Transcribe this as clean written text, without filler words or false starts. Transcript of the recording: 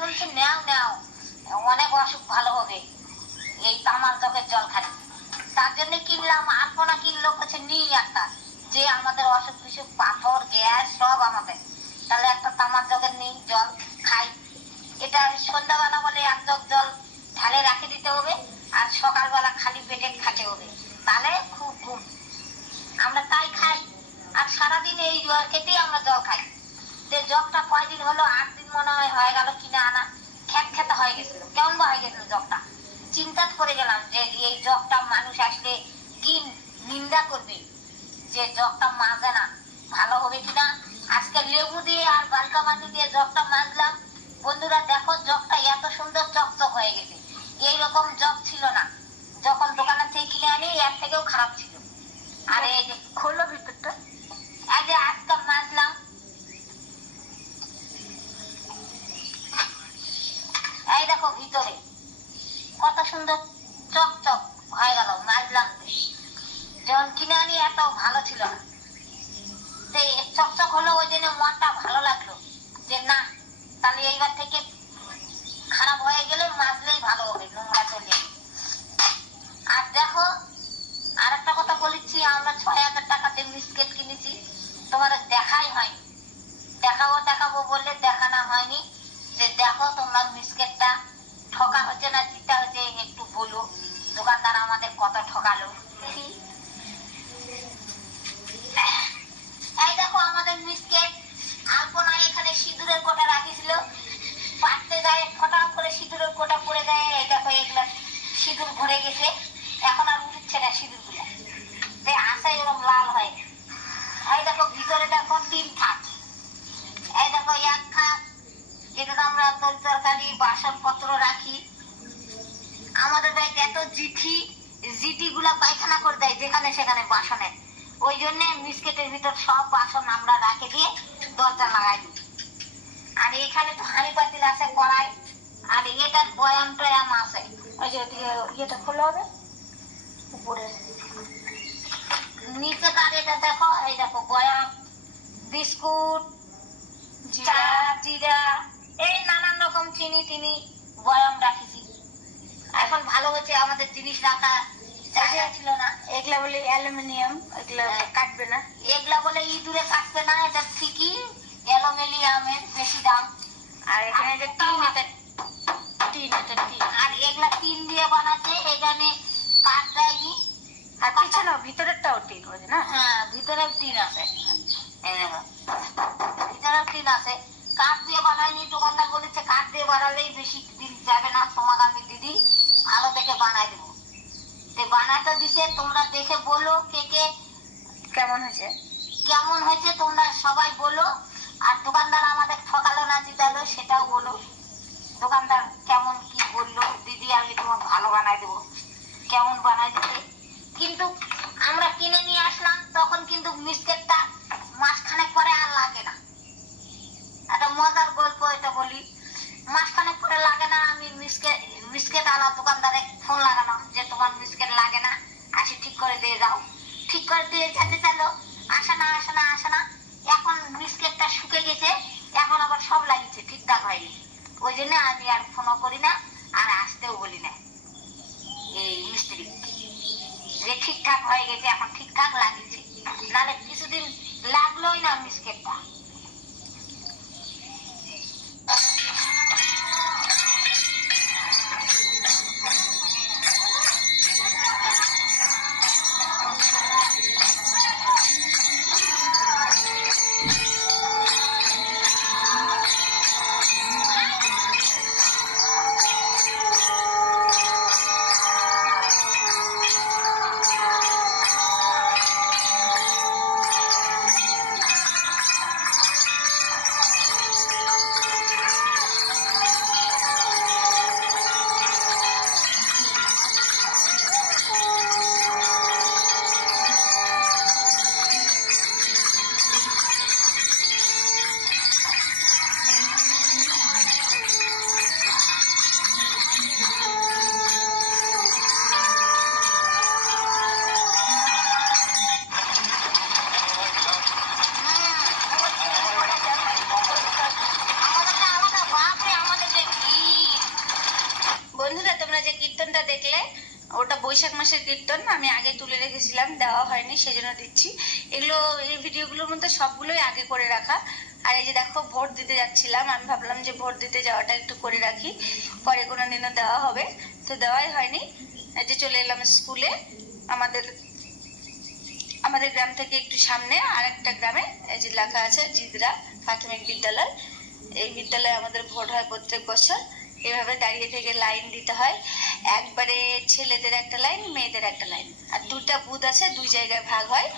বলছে নাও নাও, অনেক অসুখ ভালো হবে এই তামার জগের জল খালি। তার জন্য কিনলাম। আলপনা কিনলো, কাছে নিই একটা, যে আমাদের অসুখ বিসুখ পাথর গ্যাস সব আমাদের, তাহলে একটা তামার জগের নিই, জল খাই। এটা সন্ধ্যাবেলা বলে এক জগ জল ঢালে রাখে দিতে হবে, আর সকালবেলা খালি পেটে খাতে হবে, তাহলে খুব ঘুম। আমরা তাই খাই, আর সারাদিন এই জল খেতেই আমরা জল খাই। যে জগটা কয়দিন হলো, 8 দিন মনে হয় হয়ে গেল কিনে আনা, খেতে হয়ে গেছিল, কেমন হয়ে গেছিল জগটা। চিন্তা করে গেলাম যে এই জগটা মানুষ আসলে কি নিন্দা করবে, যে জগটা মাজে না, ভালো হবে কিনা। আজকে লেবু দিয়ে আর বালকা মাটি দিয়ে জগটা মাজলাম। বন্ধুরা দেখো, জগটা এত সুন্দর চকচক হয়ে গেছে। এইরকম জগ ছিল না যখন দোকানের থেকে কিনে আনি, এর থেকেও খারাপ ছিল। আর এই যে খোলো ভিতরটা, এই যে আজকে মাজলাম, এই দেখো ভিতরে কত সুন্দর চকচক হয়ে গেল, মাজলাম। যখন কিনে আনি এত ভালো ছিল না, চকচক হলো, ওই জন্য মনটা ভালো লাগলো যে না, তাহলে এইবার থেকে খারাপ হয়ে গেলে মাজলেই ভালো হবে, নোংরা চলে যাবে। আর দেখো, আর একটা কথা বলেছি, আমরা 6000 টাকাতে বিস্কিট কিনেছি, তোমার দেখাই হয়নি। দেখাবো বললে দেখানো হয়নি। যে দেখো তোমরা বিস্কিটটা ঠকা হচ্ছে না জিতা হচ্ছে, একটু বলো। দোকানদার আমাদের কত ঠকালো। এই দেখো আমাদের বিস্কিট। আলপনা এখানে সিঁদুরের কোটা রাখিছিল, পাটতে যায় ফটা করে সিঁদুরের কোটা পড়ে যায়। এই দেখো এগুলা সিঁদুর ভরে গেছে, এখন আর উঠছে না সিঁদুর গুলা, আশায় এরকম লাল হয়। এই দেখো ভিতরে দেখো 3 থাক, এই দেখো 1 থাক, যেটা আমরা তরকারি বাসনপত্র রাখি। আমাদের বাড়িতে এত জিটি গুলা পায়খানা করে দেয় যেখানে সেখানে বাসনের, ওই জন্য বিস্কিটের ভিতর সব বাসন আমরা রাখে দিয়ে দরজা লাগাই দিই। আর এখানে তো হাঁড়ি পাতিল আছে, কড়াই, আর এটার বয়াম টয়াম আছে। ওই যে ইয়েটা খোলা হবে উপরে, নিচে তার এটা দেখো, এই দেখো বয়াম, বিস্কুট, চা, জিরা, এই নানান রকম চিনি টিনি বয়াম রাখিছি। এখন ভালো হচ্ছে, আমাদের জিনিস রাখা জায়গা ছিল না। এগুলা বলে অ্যালুমিনিয়াম, এগুলা কাটবে না। এগুলা বলে ইঁদুরে কাটবে না, এটা ঠিকই অ্যালুমিনিয়ামের বেশি দাম। আর এখানে যে টিন, এটা আর এগুলা টিন দিয়ে বানাচ্ছে, এখানে কাঠ দেয়নি। আর পিছনে ভিতরেরটাও টিন হয়েছে না? হ্যাঁ, ভিতরেও টিন আছে, ভিতরেও টিন আছে, কাঠ দিয়ে বানায়নি। দোকানদার বলেছে কাঠ দিয়ে বানালেই বেশি দিন যাবে না, তোমাকে আমি দিদি ভালো দেখে বানাই দেবো। বানাতে দিছে, তোমরা দেখে বলো কে কে কেমন হয়েছে তোমরা সবাই বলো। আর দোকানদার আমাদের ঠকালো না জিতালো সেটাও বলো, দোকানদার কেমন কি বললো। দিদি আমি তোমাকে ভালো বানাই দেবো, কেমন বানাই দিতে। কিন্তু আমরা কিনে নিয়ে আসলাম, তখন কিন্তু বিস্কিটটা মাসখানেক পরে আর লাগে না। একটা মজার গল্প এটা বলি, মাসখানেক পরে লাগে না। আমি বিস্কিট আলা দোকানদারে ফোন লাগালাম যে তোমার বিস্কিট লাগে না, আসি ঠিক করে দিয়ে যাও। ঠিক করে দিয়ে যেতে চাইলো, আসে না। এখন বিস্কিটটা শুকে গেছে, এখন আবার সব লাগিয়েছে, ঠিকঠাক হয়নি। ওই জন্য আমি আর ফোনও করি না, আর আসতেও বলি না এই মিস্ত্রি, যে ঠিকঠাক হয়ে গেছে, এখন ঠিকঠাক লাগিয়েছে, নাহলে কিছুদিন লাগলোই না বিস্কিটটা। যে কীর্তনটা দেখলে ওটা বৈশাখ মাসের কীর্তন, আমি আগে তুলে রেখেছিলাম, দেওয়া হয়নি, সেজন্য দিচ্ছি। এগুলো এই ভিডিওগুলোর মধ্যে সবগুলোই আগে করে রাখা। আর এই যে দেখো ভোট দিতে যাচ্ছিলাম, আমি ভাবলাম যে ভোট দিতে যাওয়াটা একটু করে রাখি, পরে কোনো দিনও দেওয়া হবে, তো দেওয়াই হয়নি। এই যে চলে এলাম স্কুলে। আমাদের গ্রাম থেকে একটু সামনে আর একটা গ্রামে এই যে লেখা আছে জিদরা প্রাথমিক বিদ্যালয়। এই বিদ্যালয়ে আমাদের ভোট হয় প্রত্যেক বছর। এভাবে দাঁড়িয়ে থেকে লাইন দিতে হয়, একবারে ছেলেদের একটা লাইন, মেয়েদের একটা লাইন, আর দুটা বুথ আছে, দুই জায়গায় ভাগ হয়।